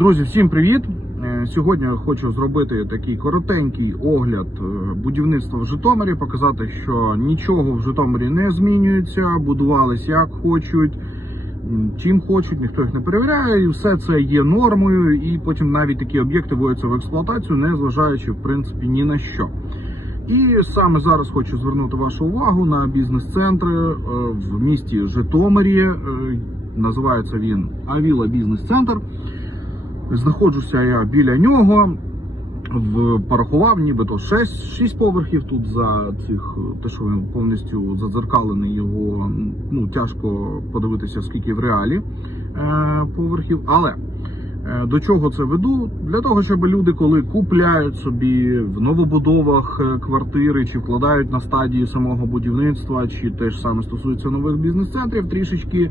Друзі, всім привіт! Е, Сьогодні хочу зробити такий коротенький огляд е, будівництва в Житомирі, показати, що нічого в Житомирі не змінюється, будувались як хочуть, чим хочуть, ніхто їх не перевіряє, і все це є нормою. І потім навіть такі об'єкти вводяться в експлуатацію, не зважаючи в принципі ні на що. І саме зараз хочу звернути вашу увагу на бізнес-центри е, в місті Житомирі. Називається він Авіла Бізнес-центр. Знаходжуся я біля нього. В порахував, нібито 6, 6 поверхів тут за цих, те, що він повністю задзеркалений його. Ну тяжко подивитися, скільки в реалі е, поверхів. Але е, до чого це веду? Для того, щоб люди, коли купляють собі в новобудовах е, квартири, чи вкладають на стадії самого будівництва, чи теж саме стосується нових бізнес-центрів, трішечки.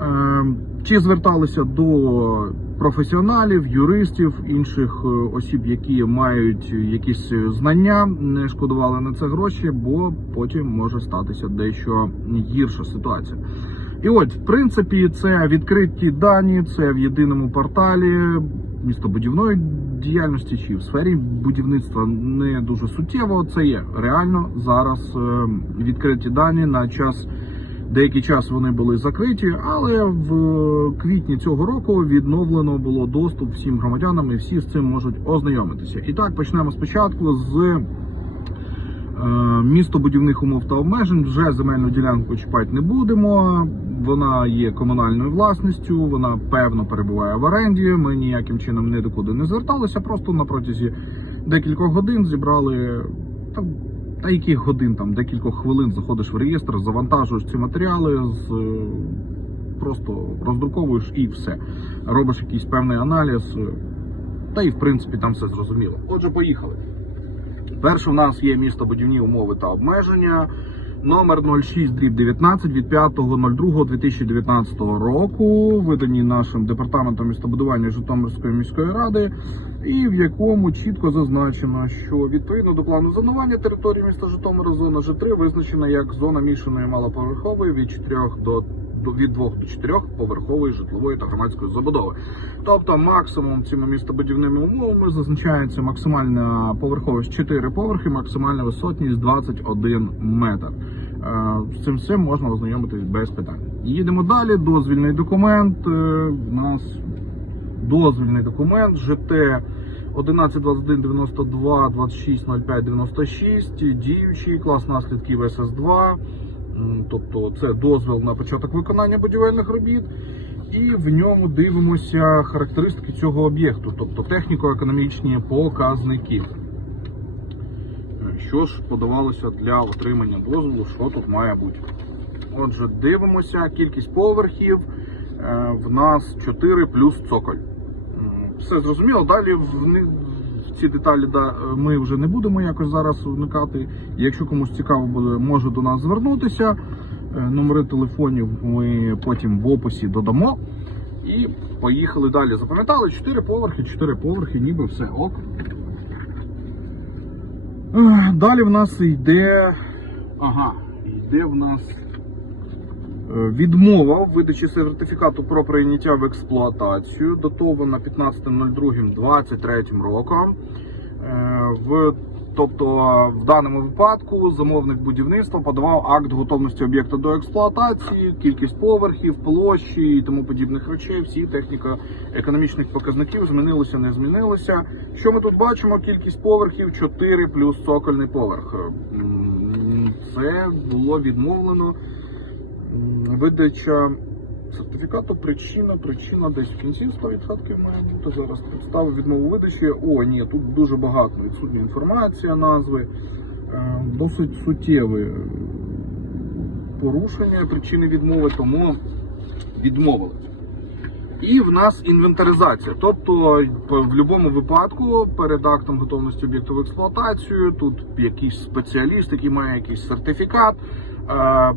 Е, Чи зверталися до професіоналів, юристів, інших е, осіб, які мають якісь знання, не шкодували на це гроші, бо потім може статися дещо гірша ситуація. І от, в принципі, це відкриті дані, це в єдиному порталі містобудівної діяльності чи в сфері будівництва не дуже суттєво. Це є реально зараз е, відкриті дані на час. Деякий час вони були закриті, але в квітні цього року відновлено було доступ всім громадянам, і всі з цим можуть ознайомитися. І так почнемо спочатку з е, містобудівних умов та обмежень. Вже земельну ділянку чіпати не будемо. Вона є комунальною власністю, вона певно перебуває в оренді. Ми ніяким чином ні до куди не зверталися. Просто на протязі декількох годин зібрали. Та яких годин там декількох хвилин заходиш в реєстр, завантажуєш ці матеріали, з е, просто роздруковуєш і все. Робиш якийсь певний аналіз, е, та і в принципі там все зрозуміло. Отже, поїхали. Перше, у нас є містобудівні умови та обмеження. Номер 06 дріб 19 від 5.02.2019 року, видані нашим департаментом містобудування Житомирської міської ради, і в якому чітко зазначено, що відповідно до плану зонування території міста Житомира зона Ж3 визначена як зона мішаної малоповерхової від 4 до до- від 2 до 4 поверхової житлової та громадської забудови. Тобто максимум цими містобудівними умовами зазначається максимальна поверховість 4 поверхи, максимальна висотність 21 метр. Е, З цим всім можна ознайомитись без питань. Їдемо далі. Дозвільний документ. Е, У нас дозвільний документ ЖТ 11 21 92 26 05 96, діючий клас наслідків СС2. Тобто це дозвіл на початок виконання будівельних робіт. І в ньому дивимося характеристики цього об'єкту, тобто техніко-економічні показники. Що ж подавалося для отримання дозволу, що тут має бути? Отже, дивимося, кількість поверхів е, в нас 4 плюс цоколь. Все зрозуміло. Далі в них ці деталі да, е, ми вже не будемо якось зараз вникати. Якщо комусь цікаво буде, може до нас звернутися. Е, Номери телефонів ми потім в описі додамо. І поїхали далі. Запам'ятали 4 поверхи, 4 поверхи, ніби все ок. Далі в нас йде. Ага, йде в нас відмова в видачі сертифікату про прийняття в експлуатацію, датована 15.02.23 роком. Е, В, тобто, в даному випадку замовник будівництва подавав акт готовності об'єкта до експлуатації, кількість поверхів, площі і тому подібних речей. Всі техніко-економічних показників змінилися, не змінилися. Що ми тут бачимо? Кількість поверхів 4 плюс цокольний поверх. Це було відмовлено. Видача сертифікату, причина, причина десь в кінці 100% має бути. Зараз представив відмову видачі. О, ні, тут дуже багато. Відсутня інформація, назви. Е, Досить суттєві порушення причини відмови, тому відмовили. І в нас інвентаризація. Тобто, в будь-якому випадку перед актом готовності об'єкту в експлуатацію, тут якийсь спеціаліст, який має якийсь сертифікат, е,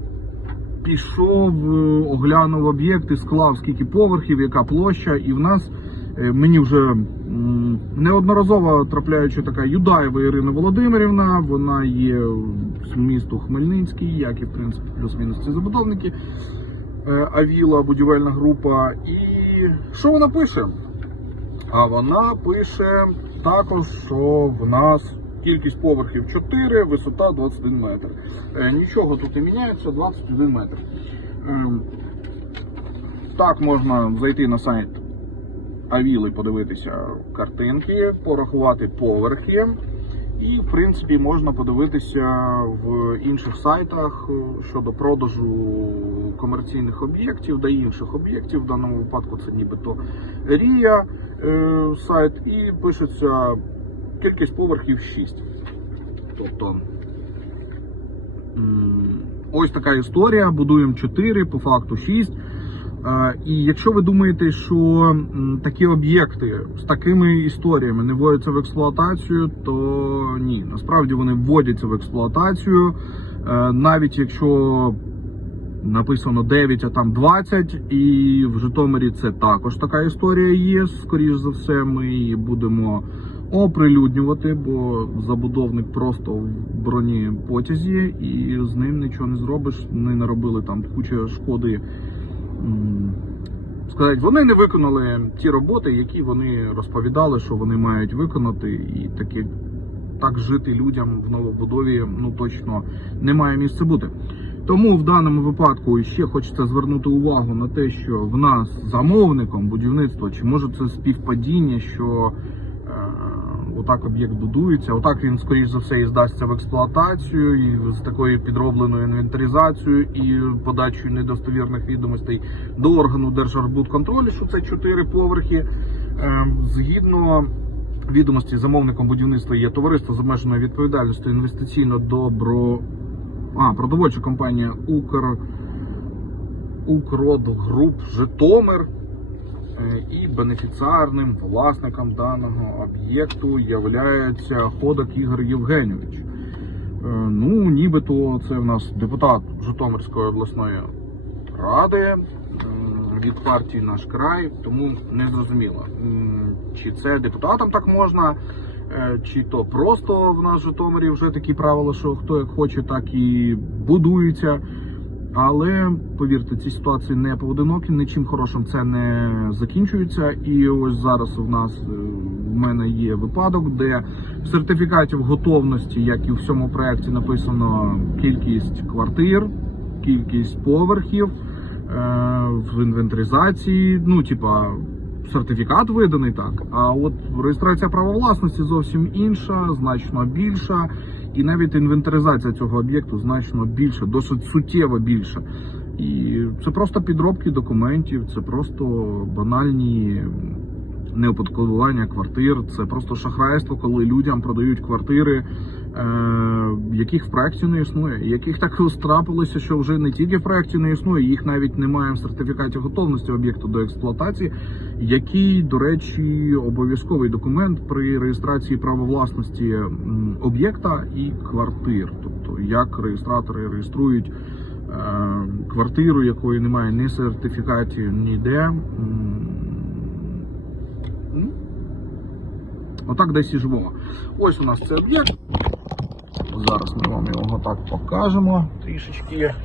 пішов, е, оглянув об'єкт і склав скільки поверхів, яка площа, і в нас е, мені вже неодноразово трапляючи така Юдаєва Ірина Володимирівна. Вона є з місту Хмельницький, як і в принципі плюс-мінус ці забудовники. Е, Авіла, будівельна група. І що вона пише? А вона пише також, що в нас кількість поверхів 4, висота 21 метр. Е, Нічого тут не міняється, 21 метр. Ем, Так, можна зайти на сайт Авіли, подивитися картинки, порахувати поверхи. І, в принципі, можна подивитися в інших сайтах е, щодо продажу комерційних об'єктів та інших об'єктів. В даному випадку це нібито Рія е, сайт, і пишеться кількість поверхів 6. Тобто ось така історія. Будуємо 4, по факту 6. Е, І якщо ви думаєте, що такі об'єкти з такими історіями не вводяться в експлуатацію, то ні, насправді вони вводяться в експлуатацію, Е, навіть якщо написано 9, а там 20, і в Житомирі це також така історія є. Скоріш за все, ми будемо оприлюднювати, бо забудовник просто в броні потязі, і з ним нічого не зробиш. Вони наробили там куча шкоди. Сказати, вони не виконали ті роботи, які вони розповідали, що вони мають виконати, і таки так жити людям в новобудові ну точно немає місця бути. Тому в даному випадку ще хочеться звернути увагу на те, що в нас замовником будівництва, чи може це співпадіння, що отак об'єкт будується, отак він, скоріш за все, і здасться в експлуатацію, і з такою підробленою інвентаризацією і подачею недостовірних відомостей до органу Держарбудконтролю, що це чотири поверхи. Е, згідно відомості замовником будівництва є товариство з обмеженою відповідальністю інвестиційно добро. А, продовольча компанія Укр Укродгруп Житомир. Е, І бенефіціарним власником даного об'єкту являється Ходок Ігор Євгенійович. Е, Ну, нібито це в нас депутат Житомирської обласної ради від партії наш край, тому не зрозуміло, чи це депутатам так можна, е, чи то просто в нас в Житомирі вже такі правила, що хто як хоче, так і будується. Але повірте, ці ситуації не поодинокі, нічим хорошим це не закінчується. І ось зараз у нас е, в мене є випадок, де в сертифікаті в готовності, як і в всьому проєкті, написано кількість квартир, кількість поверхів е, в інвентаризації. Ну, типа, сертифікат виданий так. А от реєстрація права власності зовсім інша, значно більша. І навіть інвентаризація цього об'єкту значно більша, досить суттєво більша. І це просто підробки документів, це просто банальні неоподаткування квартир, це просто шахрайство, коли людям продають квартири, е, яких в проєкті не існує, яких так страпилося, що вже не тільки в проєкті не існує, їх навіть немає в сертифікаті готовності об'єкту до експлуатації, який, до речі, обов'язковий документ при реєстрації права власності об'єкта і квартир. Тобто, як реєстратори реєструють е, квартиру, якої немає ні сертифікатів, ніде. М, Ну, отак десь і живемо. Ось у нас цей об'єкт. Зараз ми вам його так покажемо трішечки.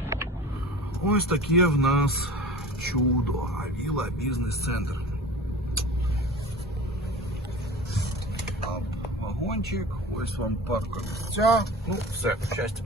Ось таке в нас чудо. Авіла бізнес-центр. Вагончик, ось вам парка місця. Ну, все, щастя.